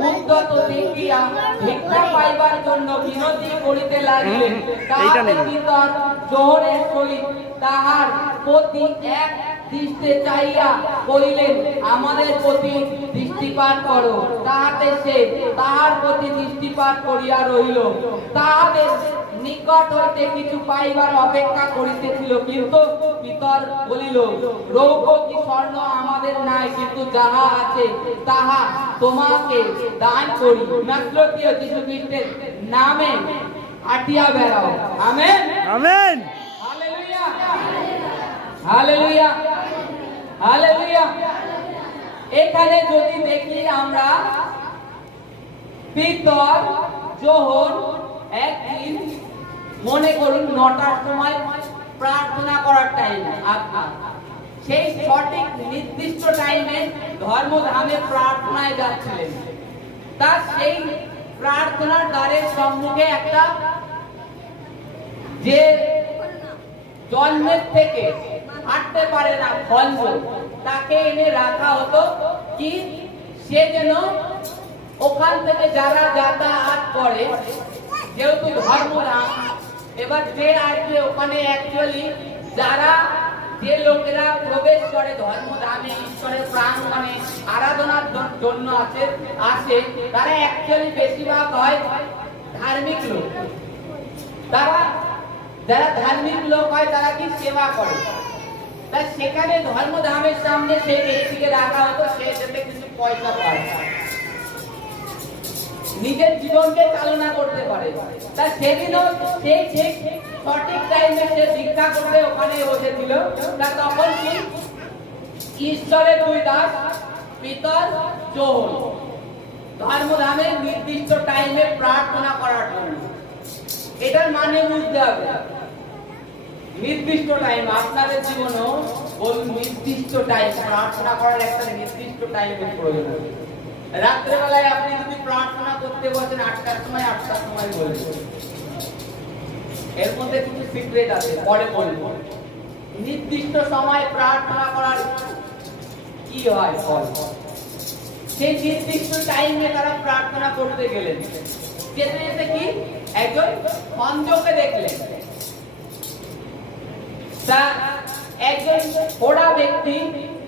উদ্যত দেখিয়া ভিক্ষা পাইবার জন্য বিনতি করিতে লাগিলেন তাহাতে জোহরের সহিত তাহার প্রতি এক দৃষ্টে চাইয়া কইলেন আমাদের প্রতি দৃষ্টিপাত করো। তাহাতে সে তাহার প্রতি দৃষ্টিপাত করিয়া রইল তাহাদের নিকট হইতে কিছু পাইবার অপেক্ষা করিতেছিল কিন্তু পিতর বলিল রৌপ্য কি স্বর্ণ আমাদের নাই কিন্তু যাহা আছে তাহা তোমাকে দান করি। নাসরতীয় যীশু খ্রিস্টের নামে আটিয়া বেড়াও। Amen? Amen. Hallelujah. Hallelujah. Hallelujah. এখানে যদি দেখি আমরা পিতর যোহন একদিন মনে করুন, নটার সময় প্রার্থনা করার টাইম সেই সঠিক নির্দিষ্ট টাইমে ধর্মধামে প্রার্থনায় যাচ্ছিলেন। তার সেই প্রার্থনার দ্বারের সম্মুখে একটা যে জন্মের থেকে হাঁটতে পারে না খঞ্জ, তাকে এনে রাখা হতো কি সে যেন ওখান থেকে যারা যাতায়াত করে, যেহেতু ধর্মরাম এবার যে আসবে ওখানে অ্যাকচুয়ালি যারা যে লোকেরা প্রবেশ করে ধর্মধামে ঈশ্বরের প্রাঙ্গণে আরাধনার জন্য আছে, আসে, তারা অ্যাকচুয়ালি বেশিরভাগ হয় ধার্মিক লোক। তারা, যারা ধার্মিক লোক হয়, তারা কি সেবা করে? তাই সেখানে ধর্মধামের সামনে সে ব্যক্তিকে রাখা হতো, সে কিছু পয়সা পায়। নিজের জীবনকে চালনা করতে পারে। তা সেদিনও সে ঠিক সঠিক টাইমে সে ভিক্ষা করতে ওখানে বসেছিল, তা তখন কি? ঈশ্বরের দুই দাস, পিতর চোহল ধর্মধামের নির্দিষ্ট টাইমে প্রার্থনা করার জন্য। এটার মানে বুঝতে হবে। নির্দিষ্ট টাইম আপনাদের জীবনেও নির্দিষ্ট টাইম প্রার্থনা করার একটা নির্দিষ্ট টাইমের প্রয়োজন। রাত্রেবেলায় আপনি যদি প্রার্থনা করতে বসেন, আটটার সময় আটটার সময় বলবেন। এর মধ্যে কিছু সিক্রেট আছে, পরে বলব। নির্দিষ্ট সময় প্রার্থনা করার কি হয় ফল সেই নির্দিষ্ট টাইমে তারা প্রার্থনা করতে গেলেন। যেতে যেতে কি? একজন সঞ্জকে দেখলেন। তা একজন ওরা ব্যক্তি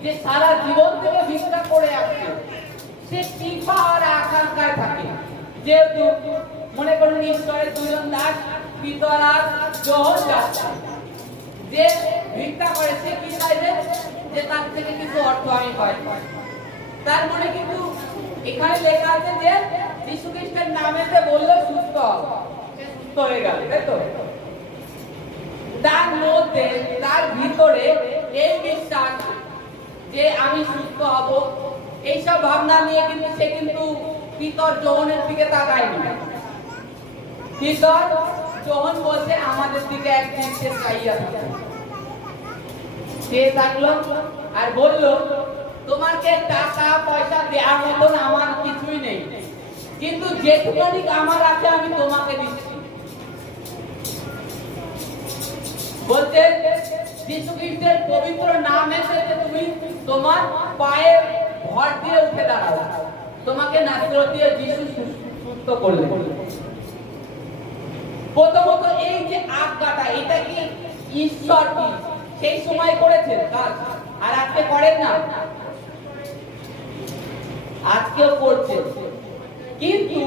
যে সারা জীবন থেকে ভিক্ষা করে আসছে। সে পাওয়ার আকাঙ্ক্ষায় থাকে। যেহেতু মনে করুন ঈশ্বরের দুজন দাস পিতর আর জোহর যে ভিক্ষা করে সে কি চাইবে? যে তার থেকে কিছু অর্থ আমি পাই। তার মানে কিন্তু এখানে লেখা আছে যে যীশু খ্রিস্টের নামেতে বললে, সুস্থ সুস্থ হয়ে গেল, তাই তো? তার মধ্যে, তার ভিতরে এই বিশ্বাস যে আমি সুস্থ হব এইসব ভাবনা নিয়ে কিন্তু সে কিন্তু পিতর যোহনের দিকে তাকায়নি। পিতর যোহন বলছে, আমাদের দিকে এক দৃষ্টে চাইয়া সে থাকল আর বলল, তোমাকে টাকা, পয়সা দেওয়ার মতন আমার কিছুই নেই। কিন্তু যেটুকানি আমার আছে, আমি তোমাকে দিচ্ছি। বলতে, যিশু খ্রিস্টের পবিত্র নাম এসেছে, তুমি তোমার পায়ে ভর দিয়ে উঠে দাঁড়াও তোমাকে নাসরতীয় যিশু সুস্থ করলেন। প্রথমত এই যে আজ্ঞাটা এটা কি ঈশ্বর কি? সেই সময় করেছেন কাজ। আর আজকে করেন না? আজকেও করছে কিন্তু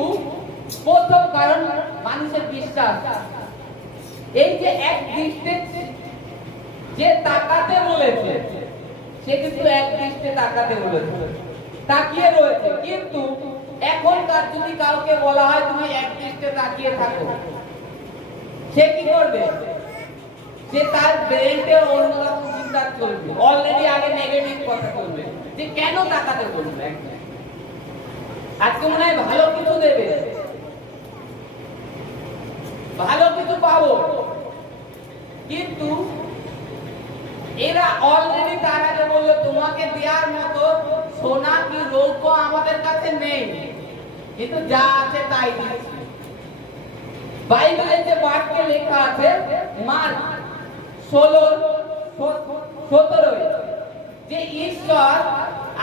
প্রথম কারণ মানুষের বিশ্বাস। এই যে এক দৃষ্টে যে তাকাতে বলেছে সে কিন্তু এক দৃষ্টে তাকাতে বলেছে। তাকিয়ে রয়েছে, কিন্তু এখনকার যদি কাউকে বলা হয় তুমি এক দৃষ্টে তাকিয়ে থাকো, সে কি করবে? যে তার ব্রেনটে অন্যরকম চিন্তা চলবে অলরেডি আগে নেগেটিভ কথা চলবে যে কেন তাকাতে বলবে? আজকে মনে হয় ভালো কিছু দেবে। ভালো কিছু পাবো। কিন্তু এরা অলরেডি তার আগে বলল, তোমাকে দেওয়ার মতো সোনা কি রৌপ্য আমাদের কাছে নেই? কিন্তু যা আছে তাই দিচ্ছি বাইবেলে যে বাক্যে লেখা আছে মার্ক ষোলো সতেরো যে ঈশ্বর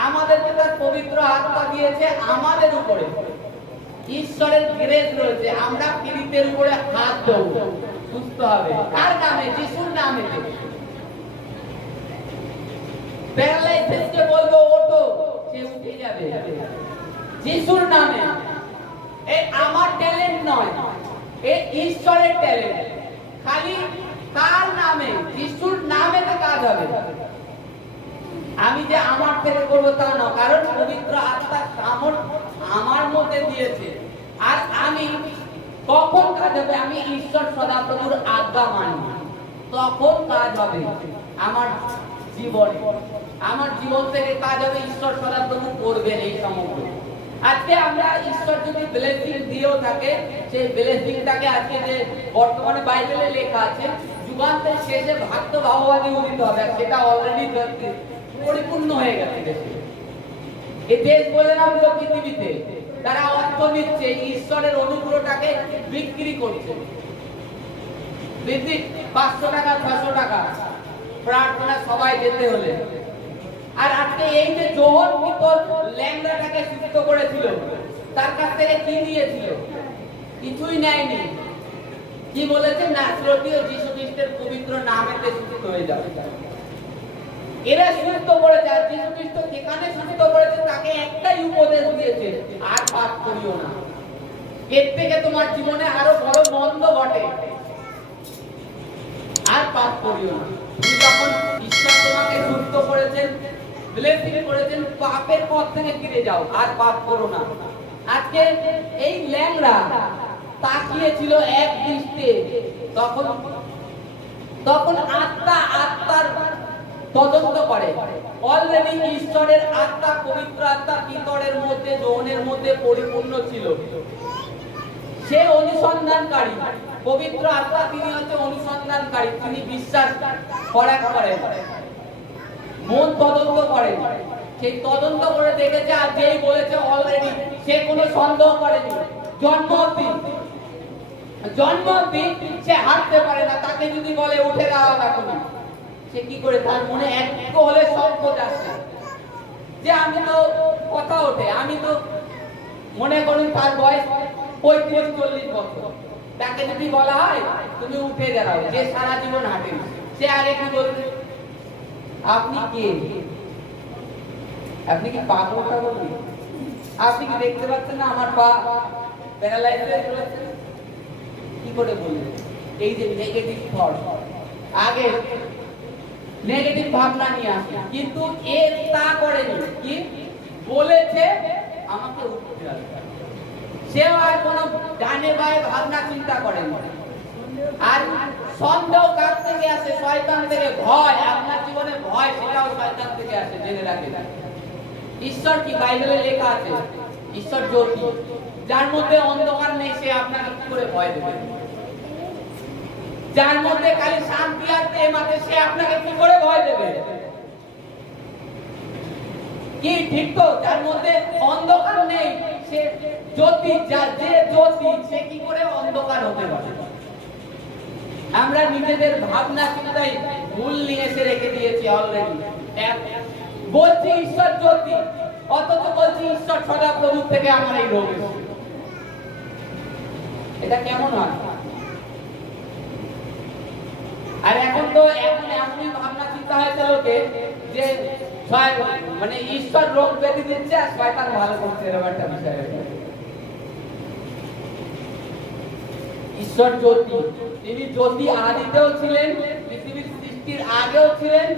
আমাদেরকে তার পবিত্র আত্মা দিয়েছে আমাদের উপরে। ঈশ্বরের গ্রেস রয়েছে, আমরা পীড়িতের উপরে হাত দেবো। সুস্থ হবে। কার নামে? যিশুর নামে। প্যারালাইসিসকে বলব ওঠো সে উঠে যাবে। যিশুর নামে। এ আমার ট্যালেন্ট নয়, এ ঈশ্বরের ট্যালেন্ট। খালি নামে, যিশুর নামে তো কাজ হবে। আমি যে আমার থেকে করব তা না কারণ পবিত্র আত্মা কামড় আমার মধ্যে দিয়েছে। আর আমি কখন কাজ হবে? আমি ঈশ্বর সদাপ্রভুর আজ্ঞা মানি। তখন কাজ হবে। আমার জীবন। আমার জীবন থেকে কাজ হবে ঈশ্বর সদাপ্রভু করবেন এই সমগ্র। আজকে আমরা ঈশ্বর যদি ব্লেসিং দিয়েও থাকে, সেই ব্লেসিংটাকে আজকে যে বর্তমানে বাইবেলে লেখা আছে, যুগান্তের শেষে ভাগ্য ভাববাদী উদিত হবে সেটা অলরেডি পরিপূর্ণ হয়ে গেছে দেশে। এই দেশ বলে না পুরো পৃথিবীতে, তারা অর্থ নিচ্ছে, ঈশ্বরের অনুগ্রহটাকে বিক্রি করছে। বৃদ্ধি পাঁচশো টাকা ছশো টাকা। প্রার্থনা সবাই যেতে হলে। আর আজকে এই যে জোহর পিতল ল্যাংড়াটাকে সুস্থ করেছিল, তার কাছ থেকে কি নিয়েছিল? কিছুই নেয়নি। কি বলেছে? নাসরতি ও যিশু খ্রিস্টের পবিত্র নামেতে সুস্থ হয়ে যাবে। এরা সুস্থ করেছে, আর যিশু খ্রিস্ট যেখানে সুস্থ করেছে, তাকে একটাই উপদেশ দিয়েছে, আর পাপ করিও না। এর থেকে তোমার জীবনে আরও বড় মন্দ ঘটে। আর পাপ করিও না। যখন ঈশ্বর তোমাকে সুস্থ করেছেন ব্লেসিং করেছেন, পাপের পথ থেকে ফিরে যাও, আর পাপ করো না। আজকে এই ল্যাংড়া তাকিয়েছিল এক দৃষ্টে তখন তখন আত্মা আত্মার তদন্ত করে। অলরেডি ঈশ্বরের আত্মা, পবিত্র আত্মা পিতরের মধ্যে, যৌনের মধ্যে পরিপূর্ণ ছিল। সে অনুসন্ধানকারী পবিত্র আত্মা তিনি হচ্ছে অনুসন্ধানকারী, তিনি বিশ্বাস করা করেন। মন তদন্ত করেন। সেই তদন্ত করে দেখেছে আর যেই বলেছে অলরেডি সে কোনো সন্দেহ করেনি। জন্ম অবধি জন্ম অবধি সে হাঁটতে পারে না, তাকে যদি বলে উঠে দাঁড়াও এখনই সে কি করে তার মনে এক হলে সংকোচ আসে। যে আমি তো কথা ওঠে, আমি তো মনে করুন তার বয়স পঁয়ত্রিশ, চল্লিশ বছর। তাকে যদি বলা হয়, তুমি উঠে দাঁড়াও, যে সারা জীবন হাঁটে সে আগে কি বলবে, আপনি কে? আপনি কি পা কথা বলবেন আপনি কি দেখতে পাচ্ছেন না আমার পা প্যারালাইজ হয়ে রয়েছে কি করে বলবেন এই যে নেগেটিভ থট আগে নেগেটিভ ভাবনা নিয়ে আসে, কিন্তু এ তা করেনি। কি? বলেছে, আমাকে উঠতে হবে। সেও আর কোনো ডানে বায়ে ভাবনা চিন্তা করেন। আর সন্দেহ কার থেকে আসে? শয়তান থেকে ভয়। আপনার জীবনে ভয়, সেটাও শয়তান থেকে আসে, জেনে রাখেন ঈশ্বর কি? বাইবেলে লেখা আছে, ঈশ্বর জ্যোতি। যার মধ্যে অন্ধকার নেই, সে আপনাকে কি করে ভয় দেবে? যার মধ্যে খালি শান্তি আর প্রেম আছে, সে আপনাকে কি করে ভয় দেবে? কি ঠিক তো? যার মধ্যে অন্ধকার নেই, সে জ্যোতি যা যে জ্যোতি, সে কি করে অন্ধকার হতে পারে? আমরা নিজেদের ভাবনা চিন্তাই ভুল নিয়ে এসে রেখে দিয়েছি অলরেডি বলছি ঈশ্বর জ্যোতি, অথচ বলছি ঈশ্বর সদা প্রভু থেকে আমার এই রোগ এটা কেমন হয়? আর এখন তো এখন এমনই ভাবনা চিন্তা হয়েছে লোকে যে মানে ঈশ্বর রোগ দিচ্ছে আর শয়তান ভালো করছে, এরকম একটা বিষয় ঈশ্বর জ্যোতি, তিনি জ্যোতি আদিতেও ছিলেন, পৃথিবীর সৃষ্টির আগেও ছিলেন,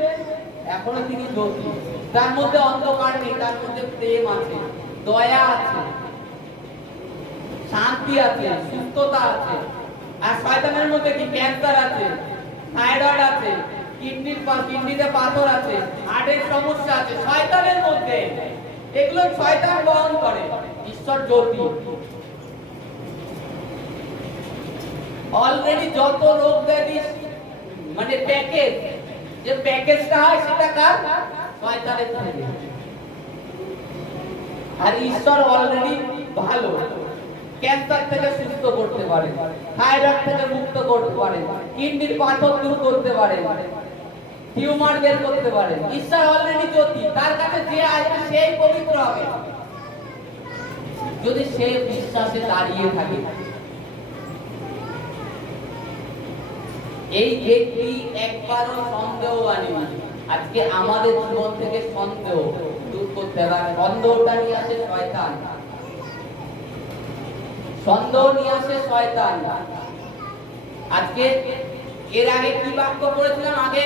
এখনও তিনি জ্যোতি। তার মধ্যে অন্ধকার নেই, তার মধ্যে প্রেম আছে, দয়া আছে, শান্তি আছে, সুস্থতা আছে, আর শয়তানের মধ্যে কি ক্যান্সার আছে থাইরয়েড আছে কিডনির কিডনিতে পাথর আছে, হার্টের সমস্যা আছে, শয়তানের মধ্যে। এগুলো শয়তান বহন করে। ঈশ্বর জ্যোতি। অলরেডি যত রোগ ব্যাধি মানে প্যাকেজ যে প্যাকেজটা হয় সেটা কার? শয়তানের থেকে আর ঈশ্বর অলরেডি ভালো। ক্যান্সার থেকে সুস্থ করতে পারে থাইরয়েড থেকে মুক্ত করতে পারে কিডনির পাথর দূর করতে পারে টিউমার বের করতে পারে। ঈশ্বর অলরেডি জ্যোতি, তার কাছে যে আসবে সেই পবিত্র হবে। যদি সে বিশ্বাসে দাঁড়িয়ে থাকে। এই ব্যক্তি একবারও সন্দেহ আনেনি আজকে আমাদের জীবন থেকে সন্দেহ দূর করতে হবে সন্দেহটা নিয়ে আসে শয়তান। সন্দেহ নিয়ে আসে শয়তান। আজকে এর আগে কি বাক্য পড়েছিলাম আগে?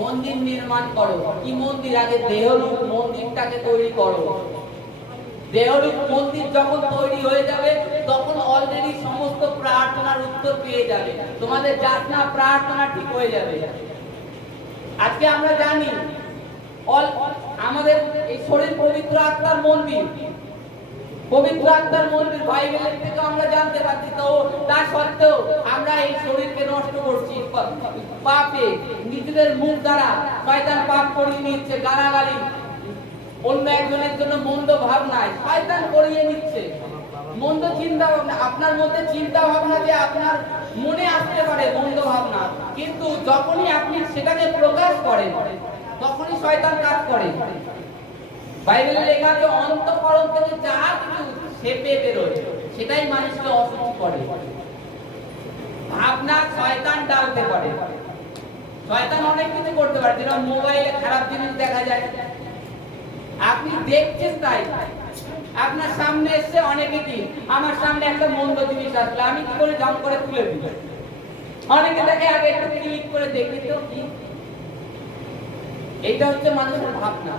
মন্দির নির্মাণ করো। কি মন্দির? আগে দেহরূপ মন্দিরটাকে তৈরি করো। দেহরূপ মন্দির যখন তৈরি হয়ে যাবে, তখন অলরেডি সমস্ত প্রার্থনার উত্তর পেয়ে যাবে। তোমাদের যাতনা প্রার্থনা ঠিক হয়ে যাবে। আজকে আমরা জানি আমাদের এই শরীর পবিত্র আত্মার মন্দির। পবিত্র আত্মার মন্দির বাইবেলের থেকে আমরা জানতে পারছি তো, তা সত্ত্বেও আমরা এই শরীরকে নষ্ট করছি। পাপে নিজেদের মুখ দ্বারা পাপ করিয়ে নিচ্ছে, গালাগালি। অন্য একজনের জন্য মন্দ ভাবনায় শয়তান করিয়ে নিচ্ছে। মন্দ চিন্তা ভাবনা, আপনার মধ্যে চিন্তা ভাবনা যে আপনার মনে আসতে পারে মন্দ ভাবনা, কিন্তু যখনই আপনি সেটাকে প্রকাশ করেন, তখনই শয়তান কাজ করে। বাইবেলে লেখা অন্তঃকরণ থেকে যা কিছু বেরোয়, সেটাই মানুষকে অসুখ করে। ভাবনা শয়তান ডালতে পারে। শয়তান অনেক কিছু করতে পারে মোবাইলে খারাপ জিনিস দেখা যায়। আপনি দেখছেন তাই। আপনার সামনে এসে অনেকে কি? আমার সামনে একটা মন্দ জিনিস আসলে, আমি কি করে জম করে তুলে দিই? অনেকে দেখে আগে একটু ক্লিক করে দেখি তো কি? এটা হচ্ছে মানুষের ভাবনা।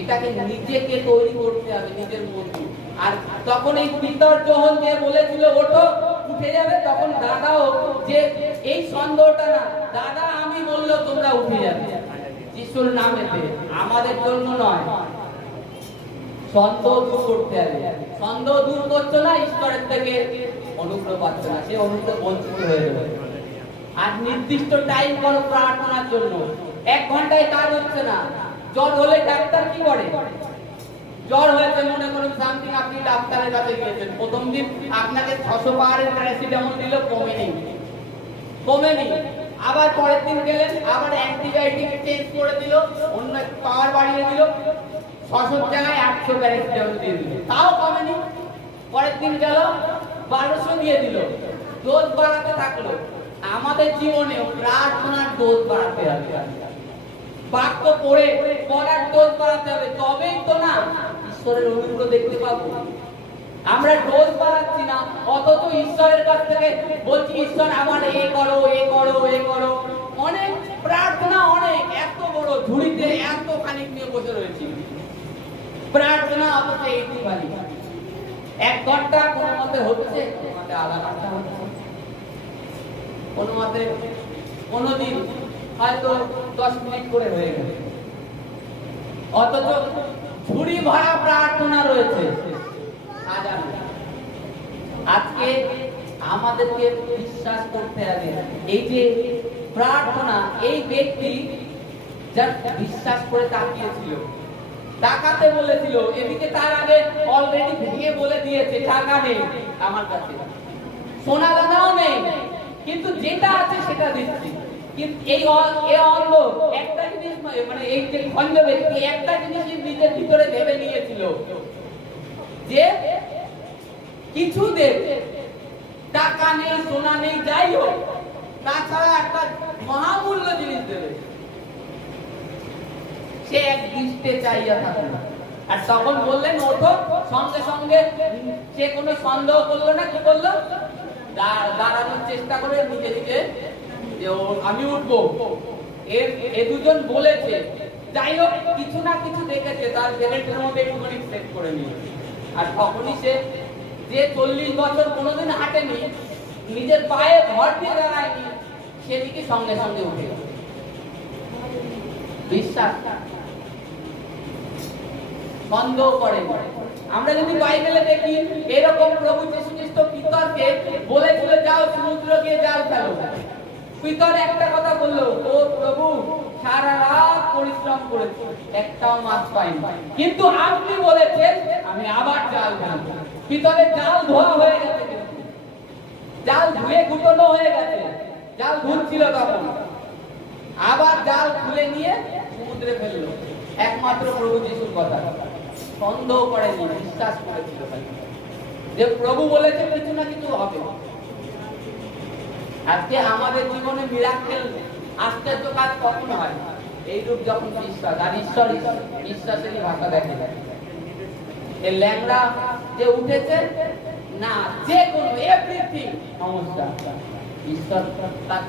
এটাকে নিজেকে তৈরি করতে হবে, নিজের মধ্যে। আর তখন এই পিতর যখন যে বলেছিল, ওঠো, উঠে যাবে। তখন দাদাও যে, এই সন্দেহটা না, দাদা আমি বললেও তোমরা উঠে যাবে। যিশুর নামেতে, আমাদের জন্য নয়। সন্দেহ দূর করতে হবে। সন্দেহ দূর করছ না, ঈশ্বরের থেকে অনুগ্রহ পাচ্ছ না। সে অনুগ্রহ বঞ্চিত হয়ে যাবে আর নির্দিষ্ট টাইম করো প্রার্থনার জন্য এক ঘন্টায় কাজ হচ্ছে না। জ্বর হলে ডাক্তার কি করে? জ্বর হয়েছে, মনে করুন সামথিং আপনি ডাক্তারের কাছে গিয়েছেন। প্রথম দিন আপনাকে ছশো পাহাড়ের প্যারাসিটামল দিল কমেনি। কমেনি। আবার পরের দিন গেলেন, আবার অ্যান্টিবায়োটিক চেঞ্জ করে দিল, অন্য পাওয়ার বাড়িয়ে দিল, ছশোর জায়গায় আটশো প্যারাসিটামল দিয়ে দিল। তাও কমেনি। পরের দিন গেল, বারোশো দিয়ে দিল। ডোজ বাড়াতে থাকল। আমাদের জীবনে প্রার্থনার ডোজ বাড়াতে হবে। বাক্য পড়ে পড়ার ডোজ বাড়াতে হবে, তবেই তো না ঈশ্বরের অনুগ্রহ দেখতে পাবো। আমরা ডোজ বাড়াচ্ছি না, অথচ ঈশ্বরের কাছ থেকে বলছি, ঈশ্বর আমার এ করো এ করো এ করো। অনেক প্রার্থনা অনেক, এত বড় ঝুড়িতে এত খানিক নিয়ে বসে রয়েছি। প্রার্থনা অথচ এইটি খালি এক ঘণ্টা কোনো মতে হচ্ছে, কোনো মতে আধা ঘণ্টা হচ্ছে। কোনো মতে কোনো দিন হয়তো দশ মিনিট করে হয়ে গেল অথচ ঝুড়ি ভরা প্রার্থনা রয়েছে। আজকে আমাদেরকে বিশ্বাস করতে হবে। এই যে প্রার্থনা, এই ব্যক্তি যা বিশ্বাস করে তাকিয়েছিল টাকাতে বলেছিল, এদিকে তার আগে অলরেডি ভেঙে বলে দিয়েছে, টাকা নেই আমার কাছে। সোনা দানাও নেই। কিন্তু যেটা আছে সেটা দিচ্ছি। মানে মহামূল্য জিনিস দেবে। সে এক দৃষ্টে চাইয়া থাকল আর তখন বললেন, ওঠো, সঙ্গে সঙ্গে সে কোনো সন্দেহ করল না, কি করল? দাঁড়ানোর চেষ্টা করে নিজে নিজে যে আমি উঠবো। এ দুজন বলেছে। যাই হোক, কিছু না কিছু দেখেছে, তার জেনেটের মধ্যে একটুখানি সেট করে নিয়েছে আর তখনই সে যে চল্লিশ বছর কোনোদিন হাঁটেনি, নিজের পায়ে ভর দিয়ে দাঁড়ায়নি সেদিকে সঙ্গে সঙ্গে উঠে বিশ্বাস? সন্দেহ করে আমরা যদি বাইবেলে দেখি, এরকম প্রভু যীশু খ্রিস্ট পিতরকে বলেছিল, যাও সমুদ্র গিয়ে জাল ফেলো। পিতর একটা কথা বলল, ও প্রভু, সারা রাত পরিশ্রম করেছি, একটাও মাছ পাইনি। কিন্তু আপনি বলেছেন, আমি আবার জাল ফেলব পিতরের জাল ধোয়া হয়ে গেছে জাল ধুয়ে গুটোনো হয়ে গেছে। জাল ধুচ্ছিল তখন। আবার জাল খুলে নিয়ে সমুদ্রে ফেলল। একমাত্র প্রভু যিশুর কথা। সন্দেহ করেনি, বিশ্বাস করেছিল যে প্রভু বলেছে, কিছু না কিছু হবে। আজকে আমাদের জীবনে মিরাক্কেল আশ্চর্য কাজ কখন হয় এইরূপ যখন বিশ্বাস আর ঈশ্বর বিশ্বাসেরই ভাষা দেখে এই ল্যাংড়া যে উঠেছে, না, যে কোনো এভরিথিং সমস্যা। ঈশ্বর তার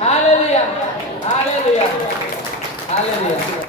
হালেলুয়া হালেলুয়া হালেলুয়া